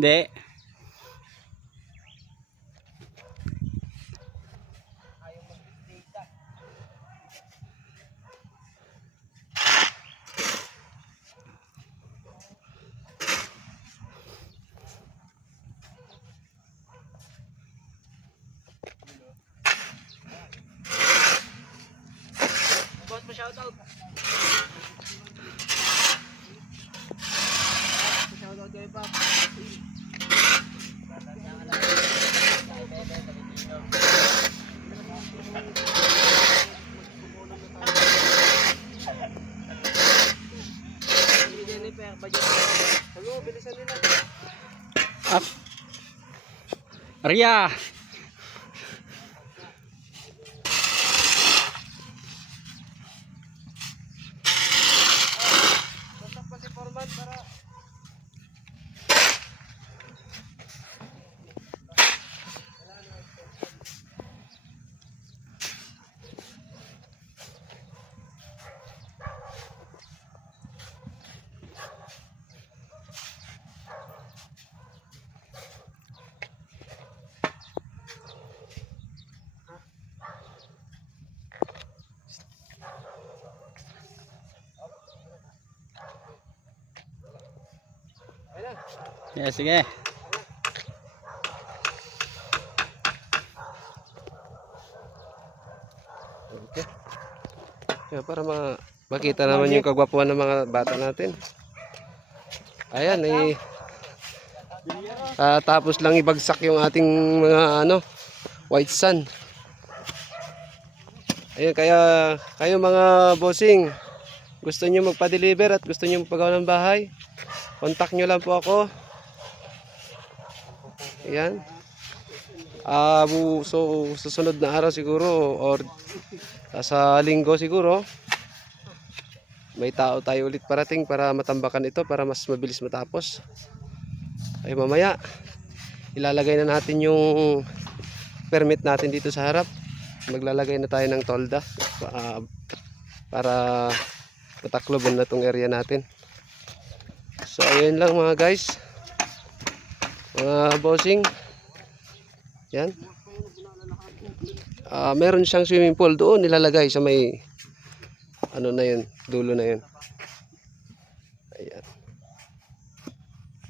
Hindi. Boss mo shoutout. Shoutout kay Pap. Jennifer, budget. Hello, bilisan nila. Up. Arya. Kontak pa si Foreman para Yeah, sige. okay. Yeah, para makita naman yung kagwapuan ng mga bata natin. Ayan, tapos lang ibagsak yung ating mga white sun. Ayun, kaya kayo mga bossing, gusto niyo magpa-deliver at gusto niyo magpagawa ng bahay, contact nyo lang po ako. Ayan. So susunod na araw siguro or sa linggo siguro may tao tayo ulit parating para matambakan ito para mas mabilis matapos. Ay mamaya ilalagay na natin yung permit natin dito sa harap. Maglalagay na tayo ng tolda para matakloban na tong area natin. So ayun lang mga guys, mga bossing. Yan. Meron siyang swimming pool doon nilalagay sa may na yun, dulo na yun.